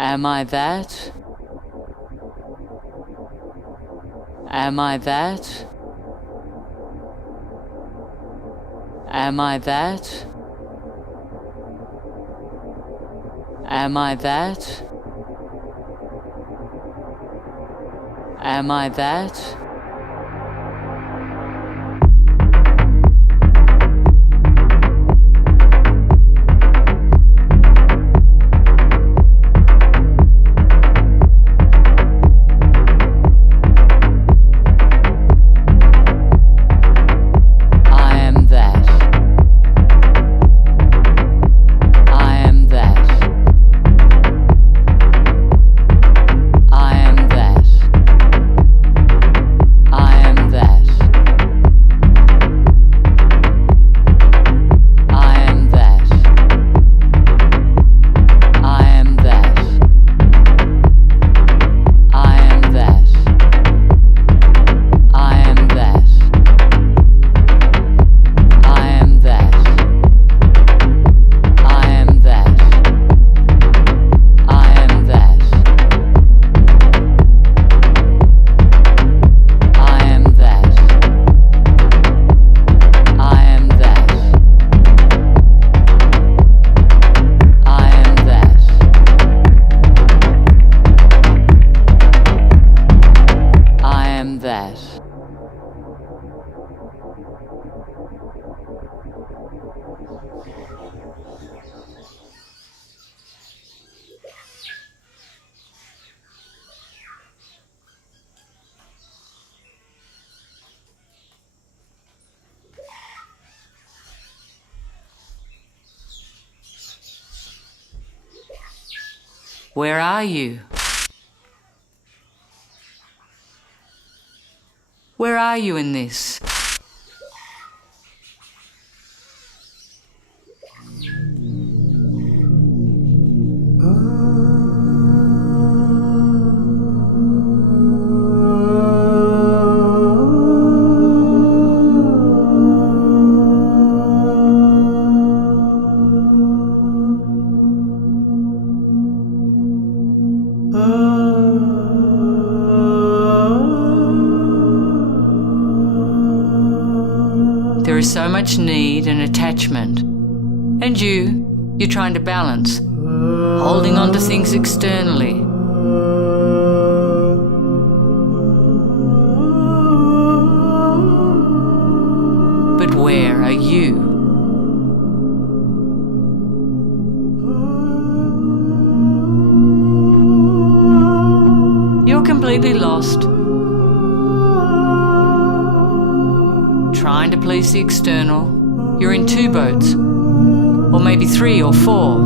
Am I that? Am I that? Am I that? Am I that? Am I that? Where are you? Where are you in this? There is so much need and attachment, and you're trying to balance, holding on to things externally. But where are you? You're completely lost, trying to please the external. You're in two boats, or maybe three or four.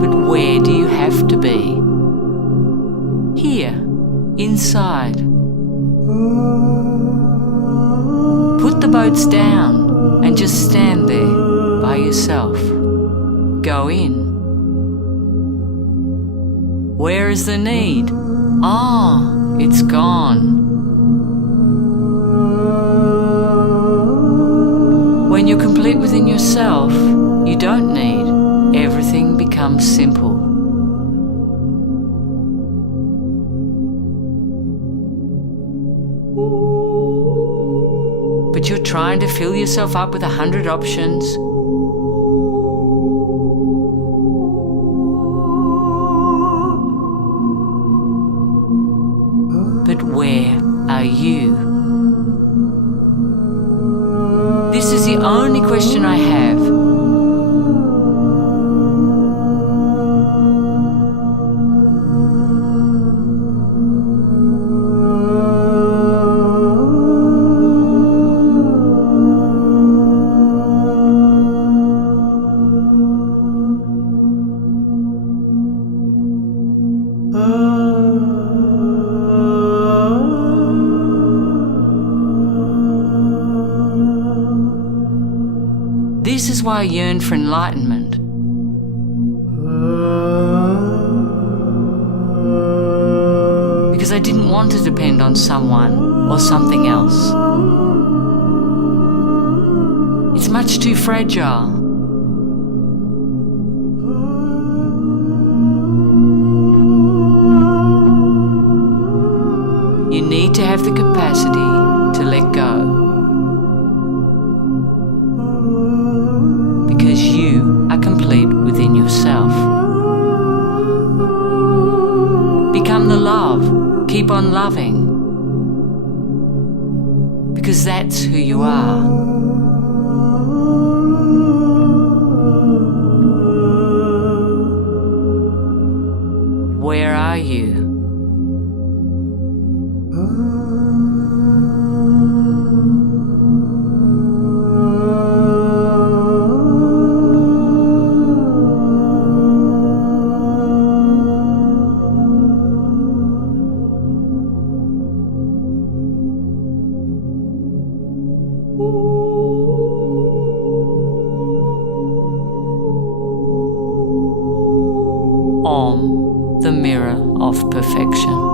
But where do you have to be? Here, inside. Put the boats down and just stand there by yourself. Go in. Where is the need? Ah, it's gone. When you're complete within yourself, you don't need. Everything becomes simple. But you're trying to fill yourself up with 100 options. But where are you? This is the only question I have. This is why I yearn for enlightenment. Because I didn't want to depend on someone or something else. It's much too fragile. You need to have the capacity to let go. Because you are complete within yourself. Become the love. Keep on loving. Because that's who you are. Where are you? Om, the mirror of perfection.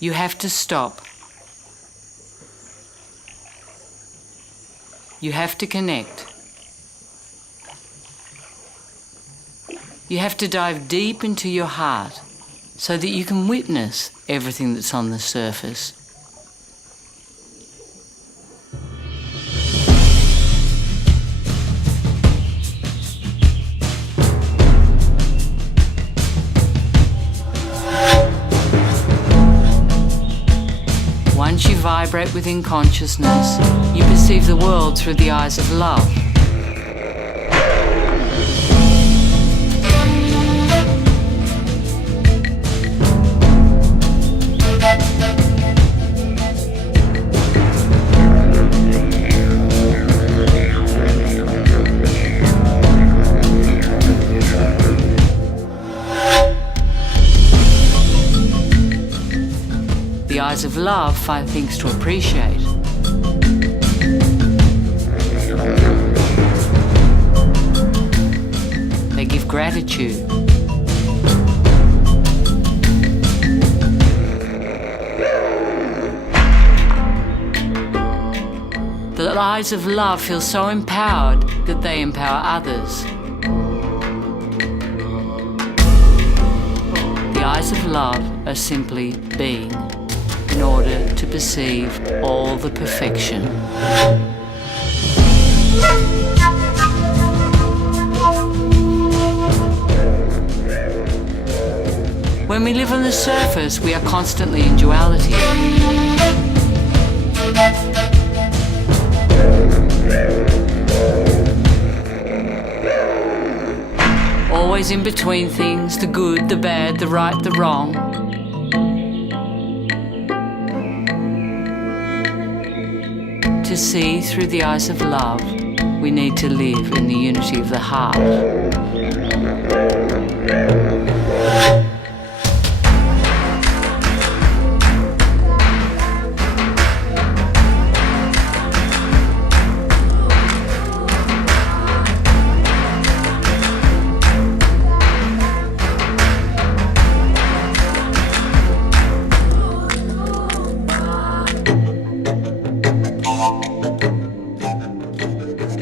You have to stop. You have to connect. You have to dive deep into your heart so that you can witness everything that's on the surface. Once you vibrate within consciousness, you perceive the world through the eyes of love. The eyes of love find things to appreciate. They give gratitude. The eyes of love feel so empowered that they empower others. The eyes of love are simply being, in order to perceive all the perfection. When we live on the surface, we are constantly in duality. Always in between things, the good, the bad, the right, the wrong. To see through the eyes of love, we need to live in the unity of the heart.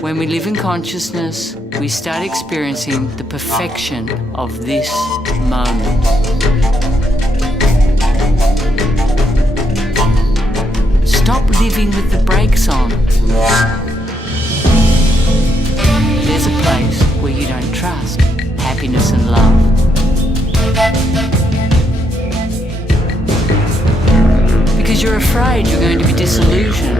When we live in consciousness, we start experiencing the perfection of this moment. Stop living with the brakes on. There's a place where you don't trust happiness and love. because you're afraid you're going to be disillusioned.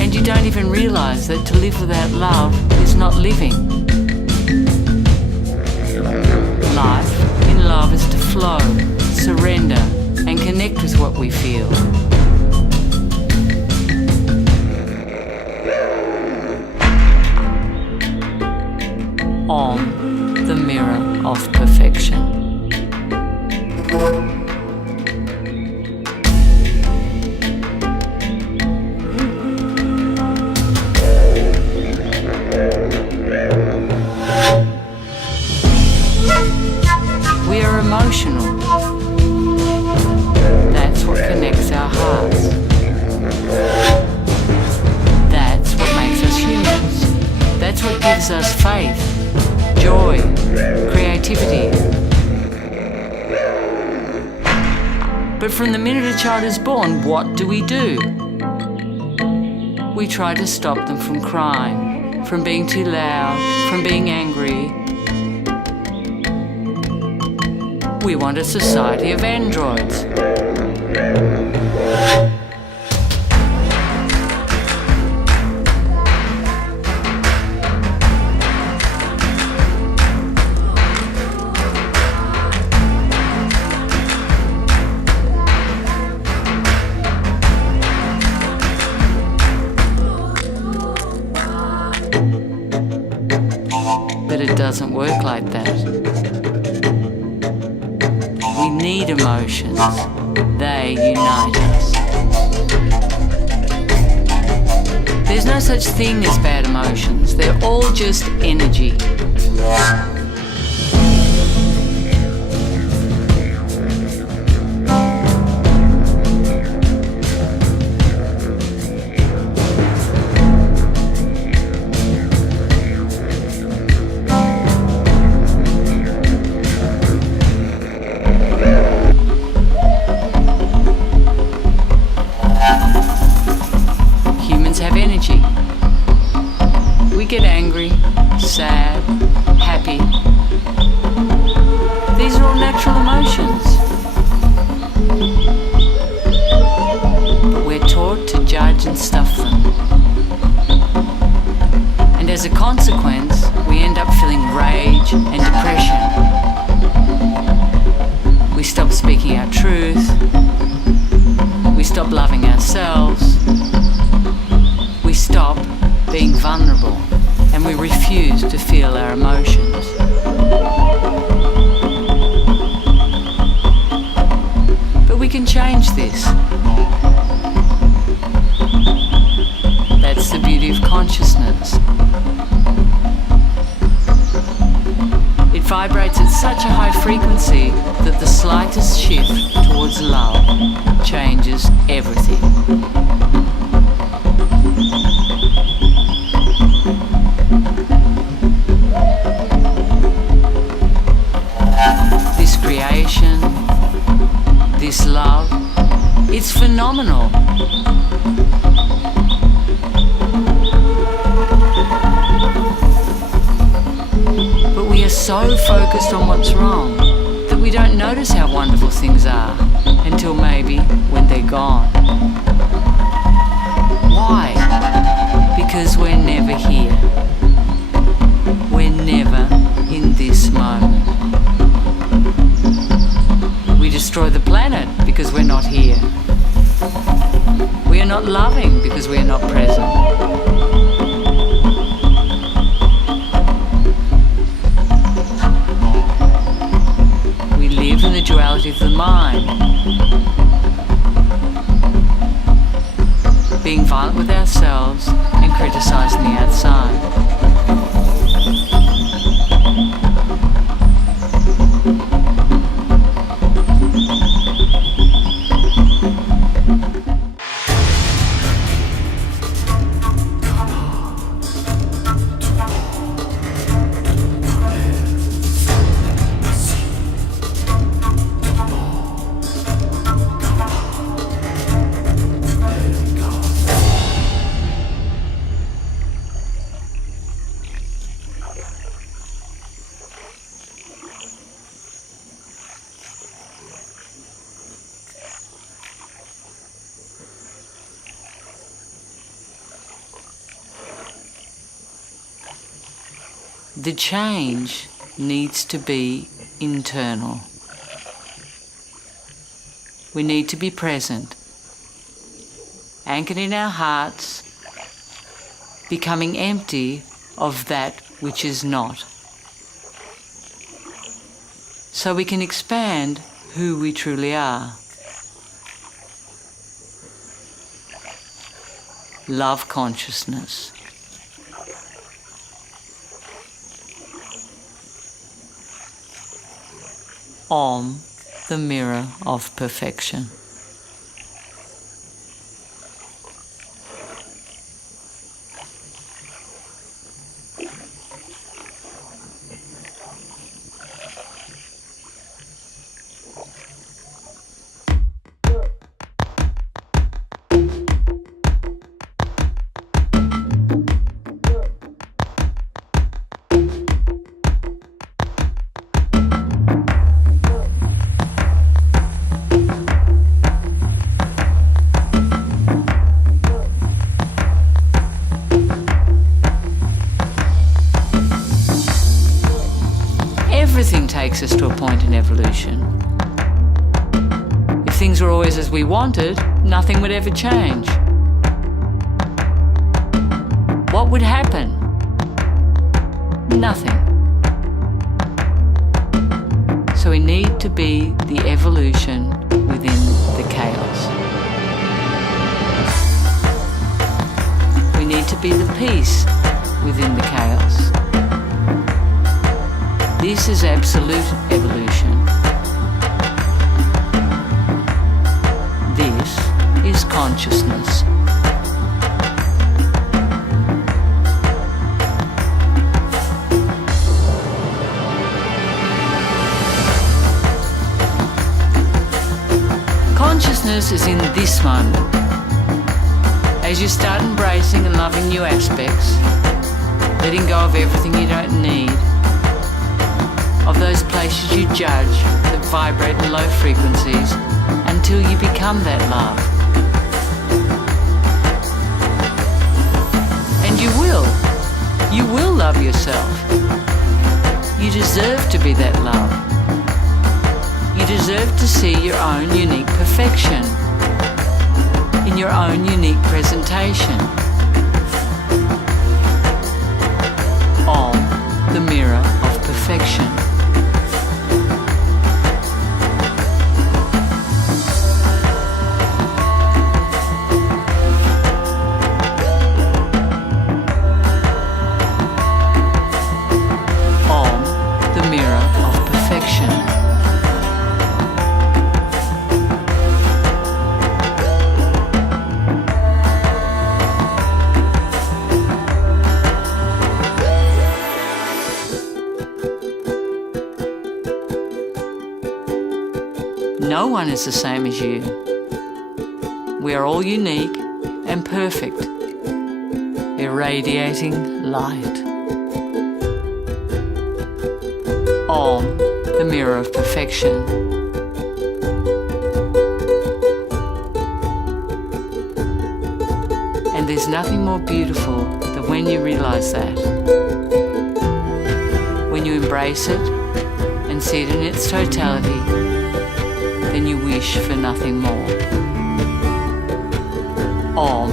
And you don't even realize that to live without love is not living. Life in love is to flow, surrender, and connect with what we feel. On the mirror of perfection. We are emotional. That's what connects our hearts. That's what makes us humans. That's what gives us faith, joy, creativity. But from the minute a child is born, what do? We try to stop them from crying, from being too loud, from being angry. We want a society of androids. But it doesn't work like that. We need emotions. They unite us. There's no such thing as bad emotions. They're all just energy. We get angry, sad, happy. These are all natural emotions. But we're taught to judge and stuff them. And as a consequence, we end up feeling rage and depression. We stop speaking our truth. We stop loving ourselves. We stop being vulnerable, and we refuse to feel our emotions. But we can change this. That's the beauty of consciousness. It vibrates at such a high frequency that the slightest shift towards love changes everything. This creation, this love, it's phenomenal. But we are so focused on what's wrong that we don't notice how wonderful things are until maybe when they're gone. Why? Because we're never here. We're never in this moment. We destroy the planet because we're not here. We are not loving because we are not present. We live in the duality of the mind, being violent with ourselves and criticizing the outside. the change needs to be internal. We need to be present, anchored in our hearts, becoming empty of that which is not, so we can expand who we truly are. Love consciousness. Om, the mirror of perfection. Everything takes us to a point in evolution. If things were always as we wanted, nothing would ever change. What would happen? Nothing. So we need to be the evolution within the chaos. We need to be the peace within the chaos. This is absolute evolution. This is consciousness. Consciousness is in this moment. As you start embracing and loving new aspects, letting go of everything you don't need, of those places you judge that vibrate in low frequencies, until you become that love. And you will love yourself. You deserve to be that love. You deserve to see your own unique perfection in your own unique presentation. Om, the mirror of perfection. No one is the same as you. We are all unique and perfect, irradiating light. Om, the mirror of perfection. And there's nothing more beautiful than when you realize that. When you embrace it and see it in its totality, then you wish for nothing more. Om,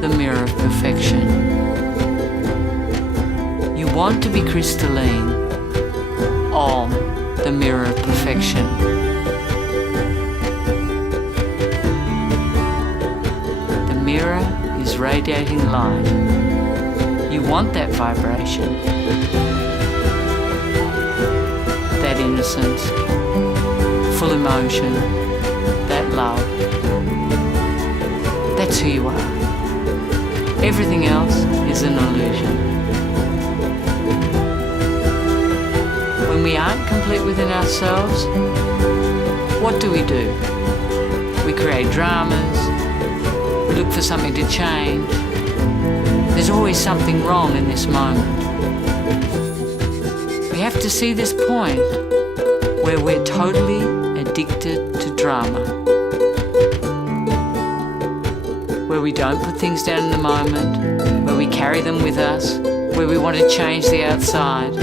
the mirror of perfection. You want to be crystalline. Om, the mirror of perfection. The mirror is radiating light. You want that vibration, that innocence, full emotion, that love. That's who you are. Everything else is an illusion. When we aren't complete within ourselves, what do? We create dramas, we look for something to change. There's always something wrong in this moment. We have to see this point where we're totally addicted to drama, where we don't put things down in the moment, where we carry them with us, where we want to change the outside,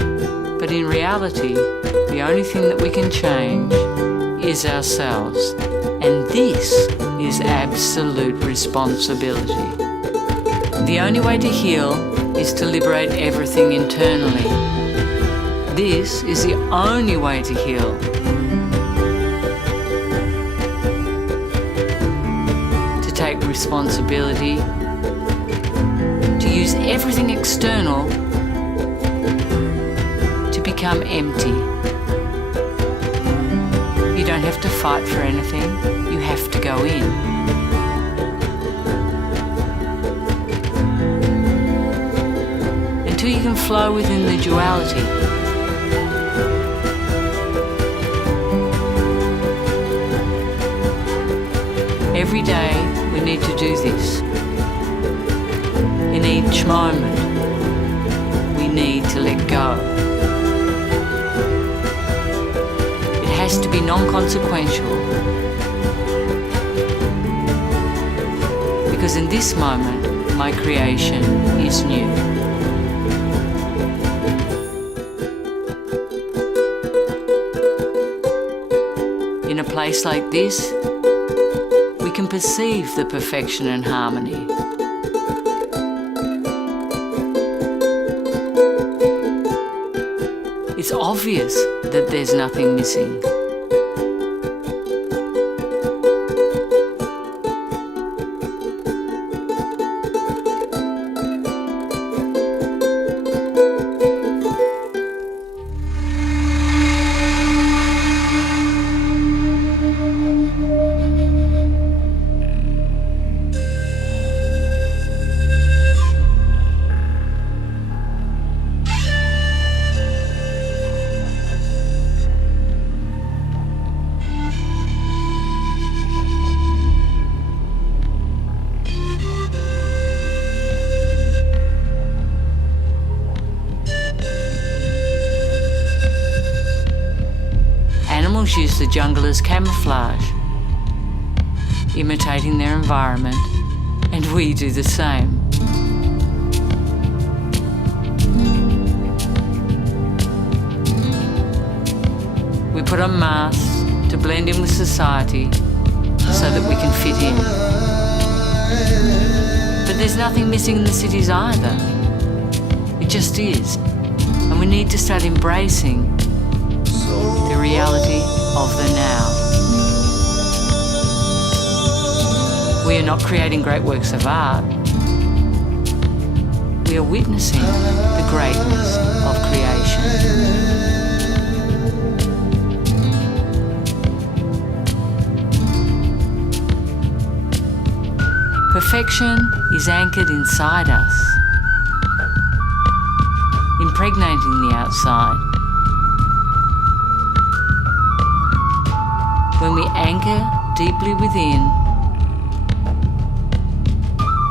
but in reality, the only thing that we can change is ourselves, and this is absolute responsibility. The only way to heal is to liberate everything internally. This is the only way to heal. To take responsibility, to use everything external to become empty. You don't have to fight for anything, you have to go in. Until you can flow within the duality. Every day we need to do this. In each moment, we need to let go. It has to be non-consequential. Because in this moment, my creation is new. In a place like this, we can perceive the perfection and harmony. It's obvious that there's nothing missing. Animals use the jungle as camouflage, imitating their environment, and we do the same. We put on masks to blend in with society so that we can fit in. But there's nothing missing in the cities either. It just is. And we need to start embracing the reality of the now. We are not creating great works of art. We are witnessing the greatness of creation. Perfection is anchored inside us, impregnating the outside. When we anchor deeply within,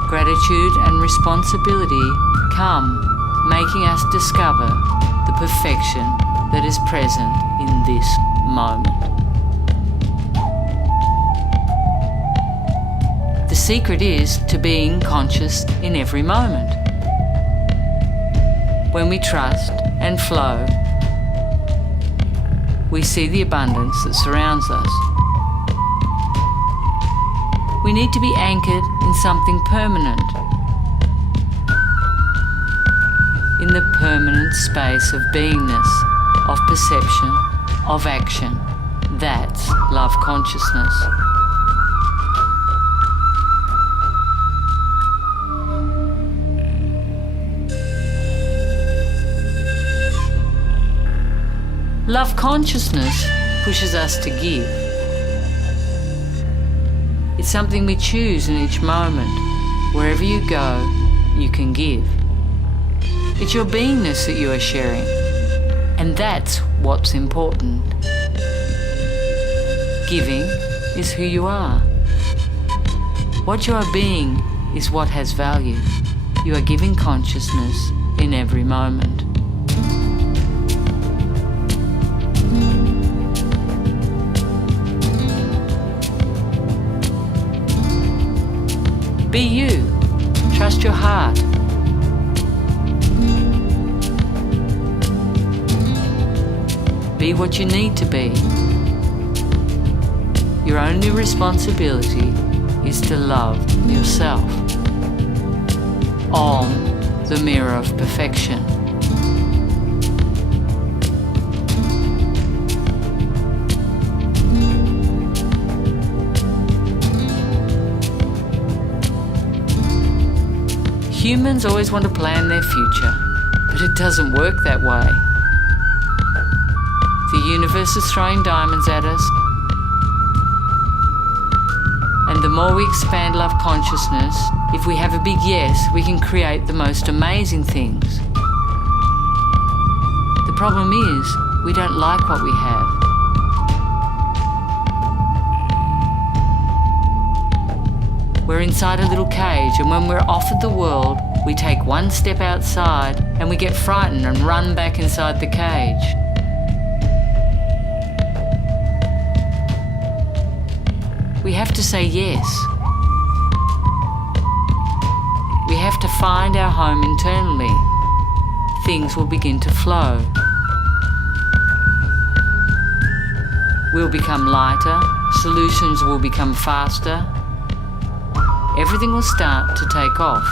gratitude and responsibility come, making us discover the perfection that is present in this moment. The secret is to being conscious in every moment. When we trust and flow, we see the abundance that surrounds us. We need to be anchored in something permanent, in the permanent space of beingness, of perception, of action. That's love consciousness. Love consciousness pushes us to give. It's something we choose in each moment. Wherever you go, you can give. It's your beingness that you are sharing, and that's what's important. Giving is who you are. What you are being is what has value. You are giving consciousness in every moment. Be you. Trust your heart. be what you need to be. Your only responsibility is to love yourself. Om, the mirror of perfection. Humans always want to plan their future, but it doesn't work that way. The universe is throwing diamonds at us, and the more we expand love consciousness, if we have a big yes, we can create the most amazing things. The problem is, we don't like what we have. We're inside a little cage, and when we're offered the world, we take one step outside and we get frightened and run back inside the cage. We have to say yes. We have to find our home internally. Things will begin to flow. We'll become lighter, solutions will become faster. Everything will start to take off.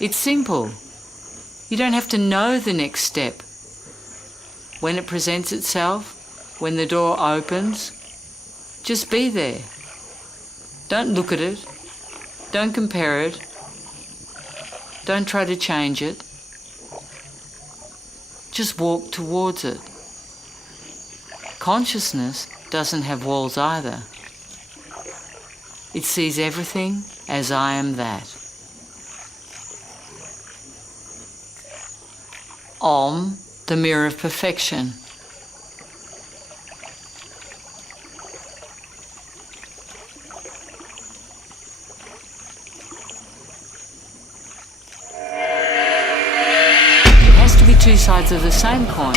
It's simple. You don't have to know the next step. When it presents itself, when the door opens, just be there. Don't look at it. Don't compare it. Don't try to change it. Just walk towards it. Consciousness doesn't have walls either. It sees everything as I am that. Om, the mirror of perfection. It has to be two sides of the same coin.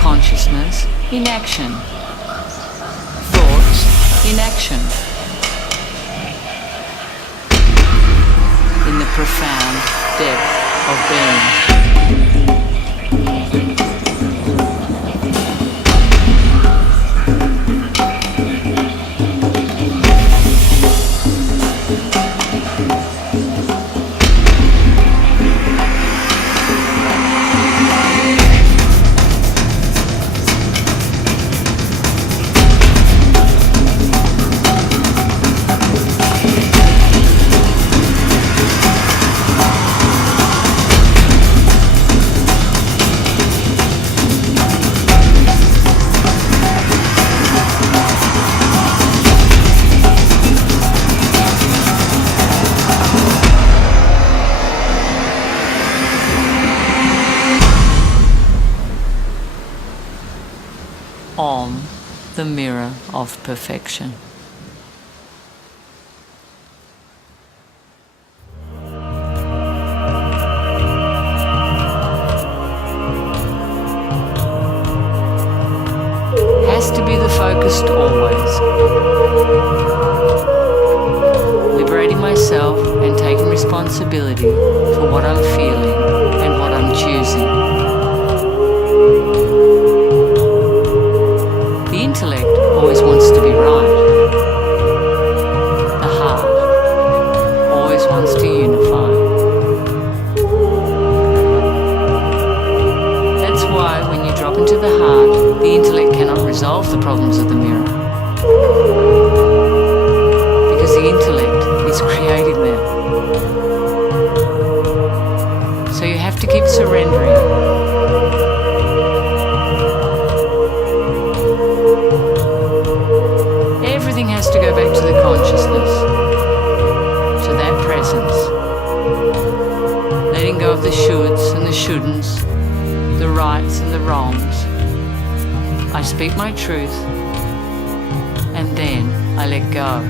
Consciousness in action. Thoughts in action. In the profound depth of being. Om, the mirror of perfection. Has to be the focus always. Liberating myself and taking responsibility for what I'm feeling and what I'm choosing. The intellect always wants to be right. The heart always wants to unify. That's why when you drop into the heart, the intellect cannot resolve the problems of the mirror. Because the intellect is creating them. So you have to keep surrendering. Everything has to go back to the consciousness, to that presence. Letting go of the shoulds and the shouldn'ts, the rights and the wrongs. I speak my truth, and then I let go.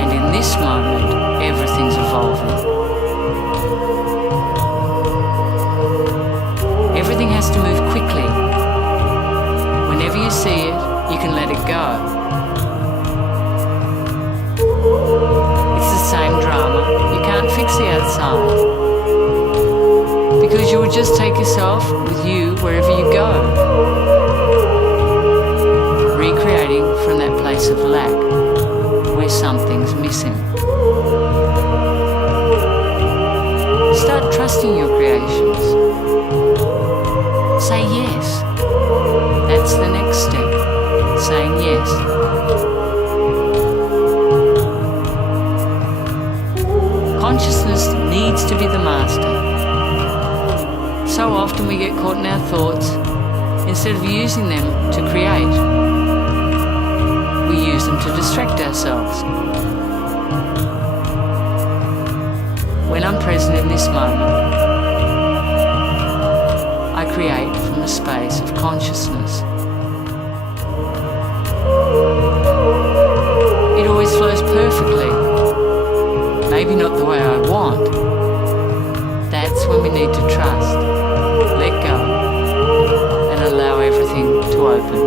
And in this moment, everything's evolving. Everything has to move quickly. Whenever you see it, you can let it go. It's the same drama. You can't fix the outside, because you will just take yourself with you wherever you go, recreating from that place of lack where something's missing. Start trusting your creations. Say yes. That's the next step, saying yes. Consciousness needs to be the master. So often we get caught in our thoughts instead of using them to create. We use them to distract ourselves. When I'm present in this moment, I create from a space of consciousness. It always flows perfectly. Maybe not the way I want. That's when we need to trust, let go, and allow everything to open.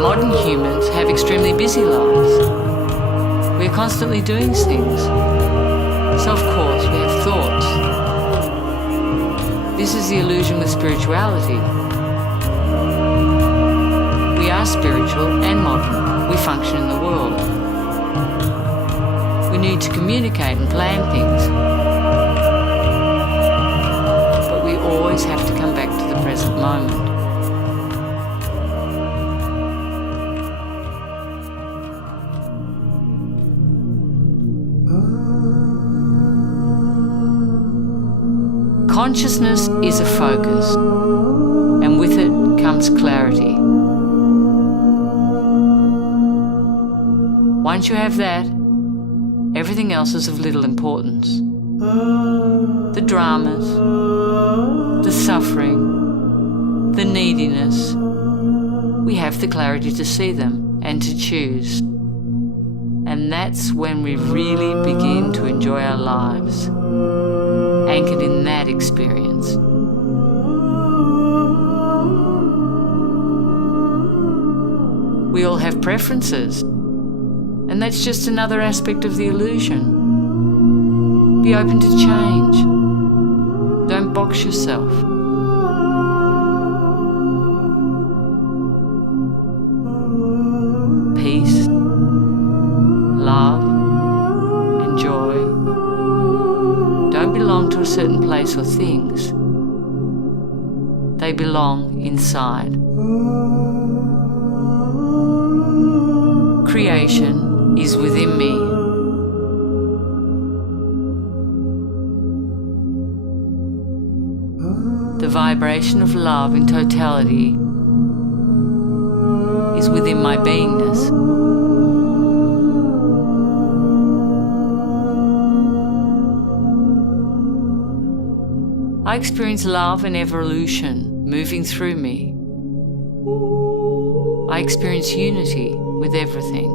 Modern humans have extremely busy lives. We're constantly doing things. So of course we have thoughts. This is the illusion with spirituality. We are spiritual and modern. We function in the world. We need to communicate and plan things. But we always have to come back to the present moment. Consciousness is a focus, and with it comes clarity. Once you have that, everything else is of little importance. The dramas, the suffering, the neediness, we have the clarity to see them and to choose. And that's when we really begin to enjoy our lives, anchored in that experience. We all have preferences, and that's just another aspect of the illusion. Be open to change. Don't box yourself. Peace, love, and joy don't belong to a certain place or things. They belong inside. Creation is within me. The vibration of love in totality is within my beingness. I experience love and evolution moving through me. I experience unity with everything.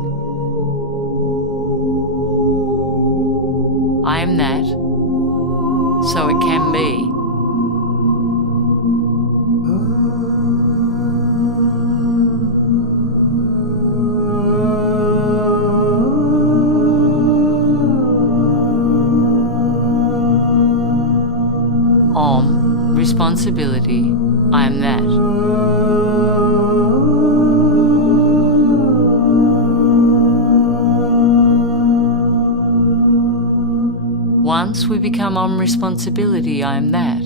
I am that, so it can be. Responsibility, I am that. Once we become on responsibility, I am that.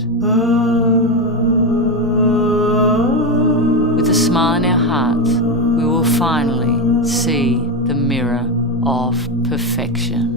With a smile in our hearts, we will finally see the mirror of perfection.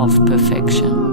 of perfection.